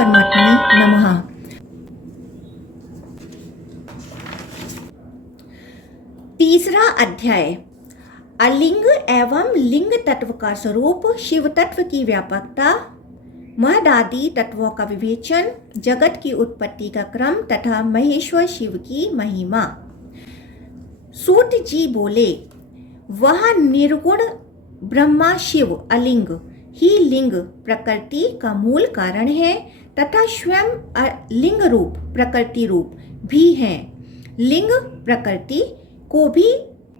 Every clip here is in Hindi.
परमात्मने नमः। तीसरा अध्याय अलिंग एवं लिंग तत्व का स्वरूप, शिव तत्व की व्यापकता, महदादि तत्वों का विवेचन, जगत की उत्पत्ति का क्रम तथा महेश्वर शिव की महिमा। सूत जी बोले, वह निर्गुण ब्रह्मा शिव अलिंग ही लिंग प्रकृति का मूल कारण है तथा स्वयं लिंग रूप प्रकृति रूप भी हैं। लिंग प्रकृति को भी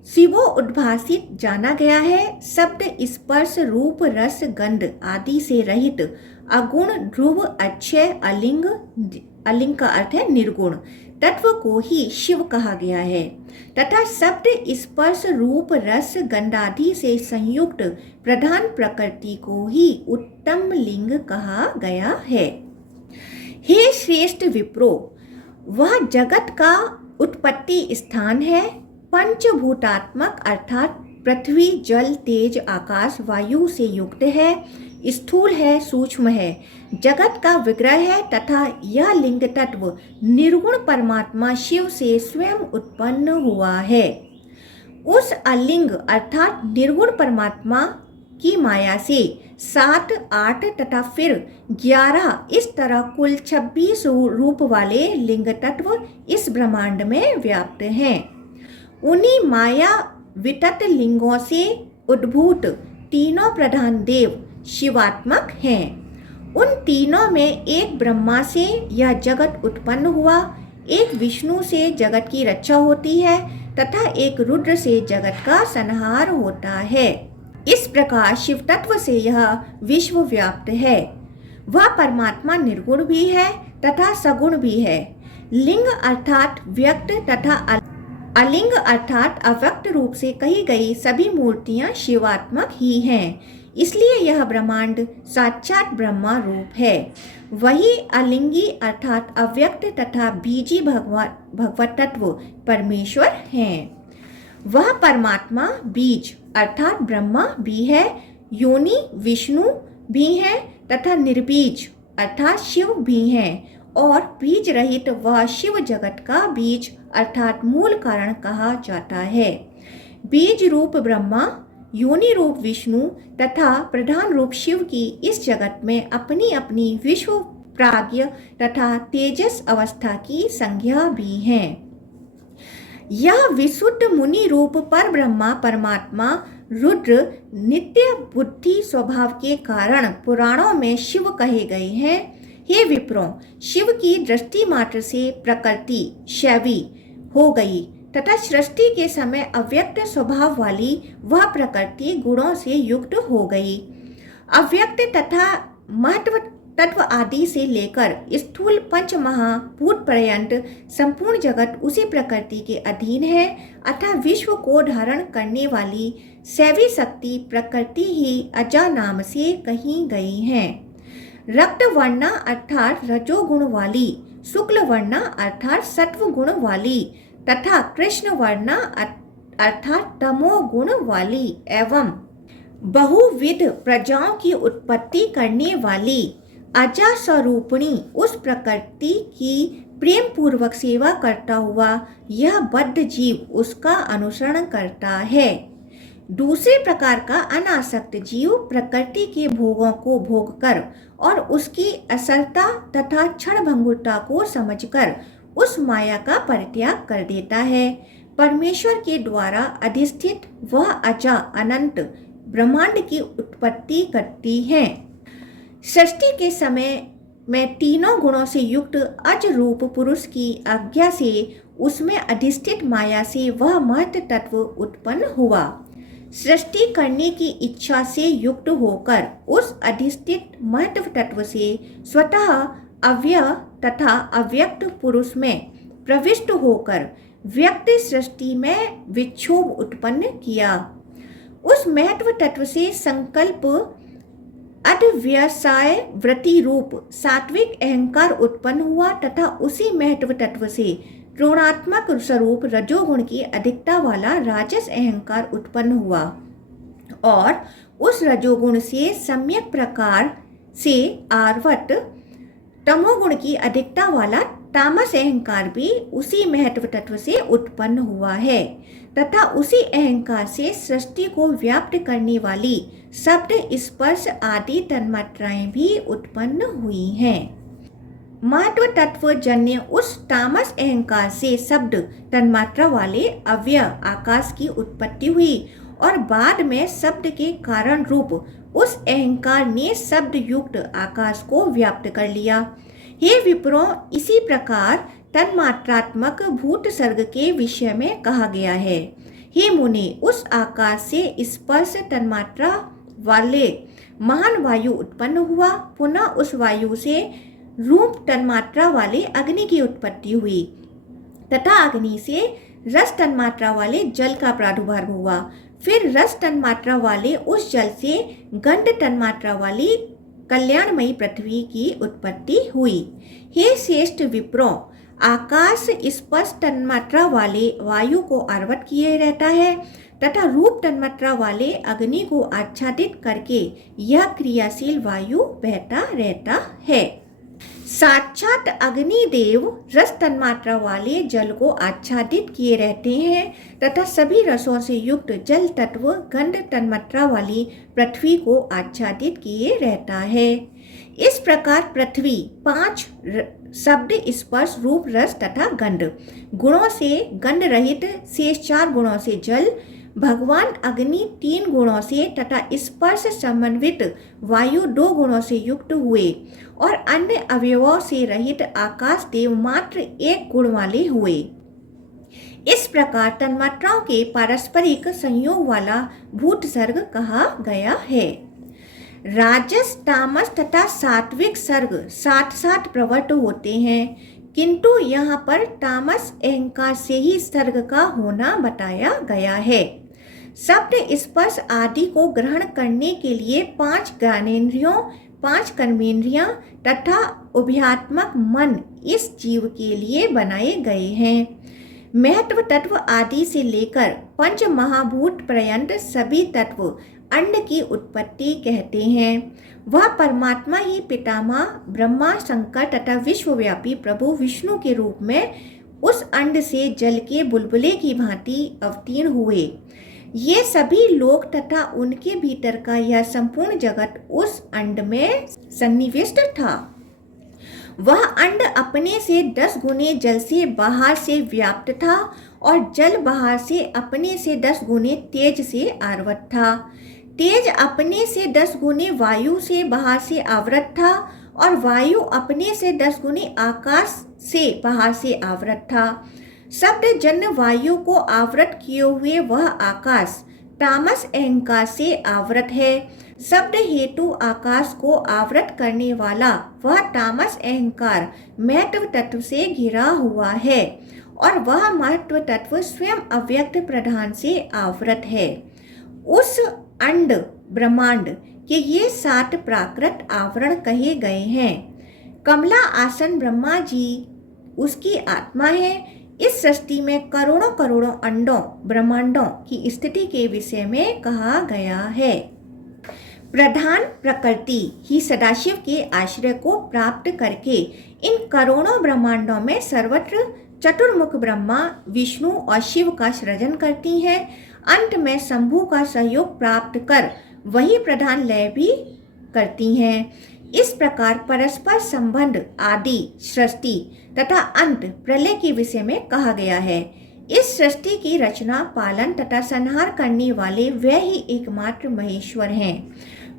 शिवो उद्भासित जाना गया है। शब्द स्पर्श रूप रस गंध आदि से रहित अगुण ध्रुव अक्षय अलिंग, अलिंग का अर्थ है निर्गुण तत्व को ही शिव कहा गया है तथा शब्द स्पर्श रूप रस गंधादि से संयुक्त प्रधान प्रकृति को ही उत्तम लिंग कहा गया है। हे श्रेष्ठ विप्रो, वह जगत का उत्पत्ति स्थान है। पंचभूतात्मक अर्थात पृथ्वी जल तेज आकाश वायु से युक्त है, स्थूल है, सूक्ष्म है, जगत का विग्रह है तथा यह लिंग तत्व निर्गुण परमात्मा शिव से स्वयं उत्पन्न हुआ है। उस अलिंग अर्थात निर्गुण परमात्मा की माया से 7, 8 तथा फिर 11 इस तरह कुल 26 रूप वाले लिंग तत्व इस ब्रह्मांड में व्याप्त हैं। उन्हीं माया वितत लिंगों से उद्भूत तीनों प्रधान देव शिवात्मक हैं। उन तीनों में एक ब्रह्मा से यह जगत उत्पन्न हुआ, एक विष्णु से जगत की रक्षा होती है तथा एक रुद्र से जगत का संहार होता है। इस प्रकार शिव तत्व से यह विश्व व्याप्त है। वह परमात्मा निर्गुण भी है तथा सगुण भी है। लिंग अर्थात व्यक्त तथा अलिंग अर्थात अव्यक्त रूप से कही गई सभी मूर्तियां शिवात्मक ही हैं, इसलिए यह ब्रह्मांड साक्षात ब्रह्मा रूप है। वही अलिंगी अर्थात अव्यक्त तथा बीजी भगवत तत्व परमेश्वर हैं। वह परमात्मा बीज अर्थात ब्रह्मा भी है, योनि विष्णु भी है तथा निर्बीज अर्थात शिव भी हैं और बीज रहित वह शिव जगत का बीज अर्थात मूल कारण कहा जाता है। बीज रूप ब्रह्मा, योनि रूप विष्णु तथा प्रधान रूप शिव की इस जगत में अपनी अपनी विश्व प्राज्ञ तथा तेजस अवस्था की संज्ञा भी है। यह विशुद्ध मुनि रूप पर ब्रह्मा परमात्मा रुद्र नित्य बुद्धि स्वभाव के कारण पुराणों में शिव कहे गए हैं। हे विप्रों, शिव की दृष्टि मात्र से प्रकृति शैवी हो गई तथा सृष्टि के समय अव्यक्त स्वभाव वाली वह प्रकृति गुणों से युक्त हो गई। अव्यक्त तथा महत्व तत्व आदि से लेकर स्थूल पंच महाभूत पर्यंत संपूर्ण जगत उसी प्रकृति के अधीन है अतः विश्व को धारण करने वाली शैवी शक्ति प्रकृति ही अजा नाम से कही गई है। रक्त वर्णा अर्थात रजोगुण वाली, शुक्ल वर्णा अर्थात सत्व गुण वाली तथा कृष्ण वर्णा अर्थात तमो गुण वाली एवं बहुविध प्रजाओं की उत्पत्ति करने वाली अजा स्वरूपिणी उस प्रकृति की प्रेम पूर्वक सेवा करता हुआ यह बद्ध जीव उसका अनुसरण करता है। दूसरे प्रकार का अनासक्त जीव प्रकृति के भोगों को भोगकर और उसकी असलता तथा क्षणभंगुरता को समझकर उस माया का परित्याग कर देता है। परमेश्वर के द्वारा अधिष्ठित वह अजा अनंत ब्रह्मांड की उत्पत्ति करती है। सृष्टि के समय में तीनों गुणों से युक्त अज रूप पुरुष की आज्ञा से उसमें अधिष्ठित माया से वह महत तत्व उत्पन्न हुआ। सृष्टि करने की इच्छा से युक्त होकर उस अधिष्ठित महत्व तत्व से स्वतः अव्यय तथा अव्यक्त पुरुष में प्रविष्ट होकर व्यक्त सृष्टि में विक्षोभ उत्पन्न किया। उस महत्व तत्व से संकल्प अध्यवसाय वृत्ति रूप सात्विक अहंकार उत्पन्न हुआ तथा उसी महत्व तत्व से ऋणात्मक स्वरूप रजोगुण की अधिकता वाला राजस अहंकार उत्पन्न हुआ और उस रजोगुण से सम्यक प्रकार से आर्वत तमोगुण की अधिकता वाला तामस अहंकार भी उसी महत्व तत्व से उत्पन्न हुआ है तथा उसी अहंकार से सृष्टि को व्याप्त करने वाली शब्द, स्पर्श आदि तन्मात्राएं भी उत्पन्न हुई हैं। महत्व तत्व जन्य उस तामस अहंकार से शब्द तन्मात्रा वाले अव्यय आकाश की उत्पत्ति हुई और बाद में शब्द के कारण रूप उस अहंकार ने शब्द युक्त आकाश को व्याप्त कर लिया। हे विप्रों, इसी प्रकार तन्मात्रात्मक भूत सर्ग के विषय में कहा गया है। हे मुनि, उस आकाश से स्पर्श तन्मात्रा वाले महान वायु उत्पन्न हुआ। पुनः उस वायु से रूप तन्मात्रा वाले अग्नि की उत्पत्ति हुई तथा अग्नि से रस तन्मात्रा वाले जल का प्रादुर्भाव हुआ। फिर रस तन्मात्रा वाले उस जल से गंध तन्मात्रा वाली कल्याणमयी पृथ्वी की उत्पत्ति हुई। हे श्रेष्ठ विप्रों, आकाश स्पर्श तन्मात्रा वाले वायु को आवर्त किए रहता है तथा रूप तन्मात्रा वाले अग्नि को आच्छादित करके यह क्रियाशील वायु बहता रहता है। साक्षात अग्निदेव रस तन्मात्रा वाले जल को आच्छादित किए रहते हैं तथा सभी रसों से युक्त जल तत्व गंध तन्मात्रा वाली पृथ्वी को आच्छादित किए रहता है। इस प्रकार पृथ्वी 5 शब्द, स्पर्श, रूप, रस तथा गंध गुणों से गंध रहित, शेष 4 गुणों से जल, भगवान अग्नि 3 गुणों से तथा स्पर्श समन्वित वायु 2 गुणों से युक्त हुए और अन्य अवयवों से रहित आकाश देव मात्र 1 गुण वाले हुए। इस प्रकार तन्मात्राओं के पारस्परिक संयोग वाला भूत सर्ग कहा गया है। राजस, तामस तथा सात्विक सर्ग साथ साथ प्रवृत्त होते हैं, किंतु यहाँ पर तामस अहंकार से ही सर्ग का होना बताया गया है। शब्द, स्पर्श आदि को ग्रहण करने के लिए 5 ज्ञानेंद्रियों, 5 कर्मेंद्रियां तथा उभयात्मक मन इस जीव के लिए बनाए गए हैं। महत्व तत्व आदि से लेकर पंच महाभूत पर्यंत सभी तत्व अंड की उत्पत्ति कहते हैं। वह परमात्मा ही पितामह ब्रह्मा, शंकर तथा विश्वव्यापी प्रभु विष्णु के रूप में उस अंड से जल के बुलबुले की भांति अवतीर्ण हुए। ये सभी लोक तथा उनके भीतर का यह संपूर्ण जगत उस अंड में सन्निविष्ट था। वह अंड अपने से 10 गुने जल से बाहर से व्याप्त था और जल बाहर से अपने से 10 गुने तेज से आवृत था। तेज अपने से 10 गुने वायु से बाहर से आवृत था और वायु अपने से 10 गुने आकाश से बाहर से आवृत था। शब्द जन्य वायु को आवृत किए हुए वह आकाश तामस अहंकार से आवृत है। शब्द हेतु आकाश को आवृत करने वाला वह तामस अहंकार महत्व तत्व से घिरा हुआ है और वह महत्व तत्व स्वयं अव्यक्त प्रधान से आवृत है। उस अंड ब्रह्मांड के ये 7 प्राकृत आवरण कहे गए हैं। कमला आसन ब्रह्मा जी उसकी आत्मा है। इस सृष्टि में करोड़ों करोड़ों अंडों ब्रह्मांडों की स्थिति के विषय में कहा गया है। प्रधान प्रकृति ही सदाशिव के आश्रय को प्राप्त करके इन करोड़ों ब्रह्मांडों में सर्वत्र चतुर्मुख ब्रह्मा, विष्णु और शिव का सृजन करती हैं। अंत में शंभु का सहयोग प्राप्त कर वही प्रधान लय भी करती हैं। इस प्रकार परस्पर संबंध आदि सृष्टि तथा अंत प्रलय के विषय में कहा गया है। इस सृष्टि की रचना, पालन तथा संहार करने वाले वह ही एकमात्र महेश्वर हैं।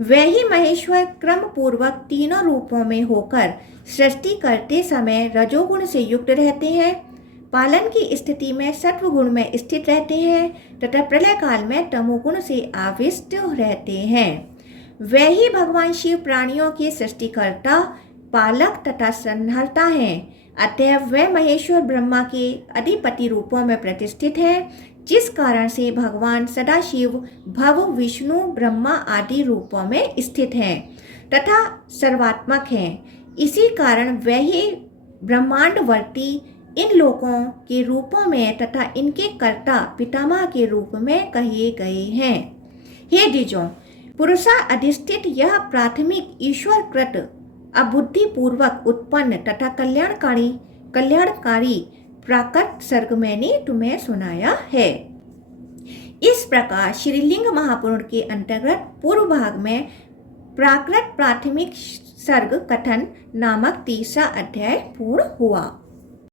वह ही महेश्वर क्रम पूर्वक तीनों रूपों में होकर सृष्टि करते समय रजोगुण से युक्त रहते हैं, पालन की स्थिति में सत्वगुण में स्थित रहते हैं तथा प्रलय काल में तमोगुण से आविष्ट रहते हैं। वह ही भगवान शिव प्राणियों के सृष्टिकर्ता, पालक तथा संहारता हैं। अतः वह महेश्वर ब्रह्मा के अधिपति रूपों में प्रतिष्ठित है, जिस कारण से भगवान सदाशिव भव, विष्णु, ब्रह्मा आदि रूपों में स्थित हैं तथा सर्वात्मक हैं। इसी कारण वह ही ब्रह्मांडवर्ती इन लोकों के रूपों में तथा इनके कर्ता पितामह के रूप में कहे गए हैं। हे द्विजों, पुरुषा अधिष्ठित यह प्राथमिक ईश्वरकृत अबुद्धिपूर्वक उत्पन्न तथा कल्याणकारी प्राकृत सर्ग मैंने तुम्हें सुनाया है। इस प्रकार श्रीलिंग महापुराण के अंतर्गत पूर्व भाग में प्राकृत प्राथमिक सर्ग कथन नामक तीसरा अध्याय पूर्ण हुआ।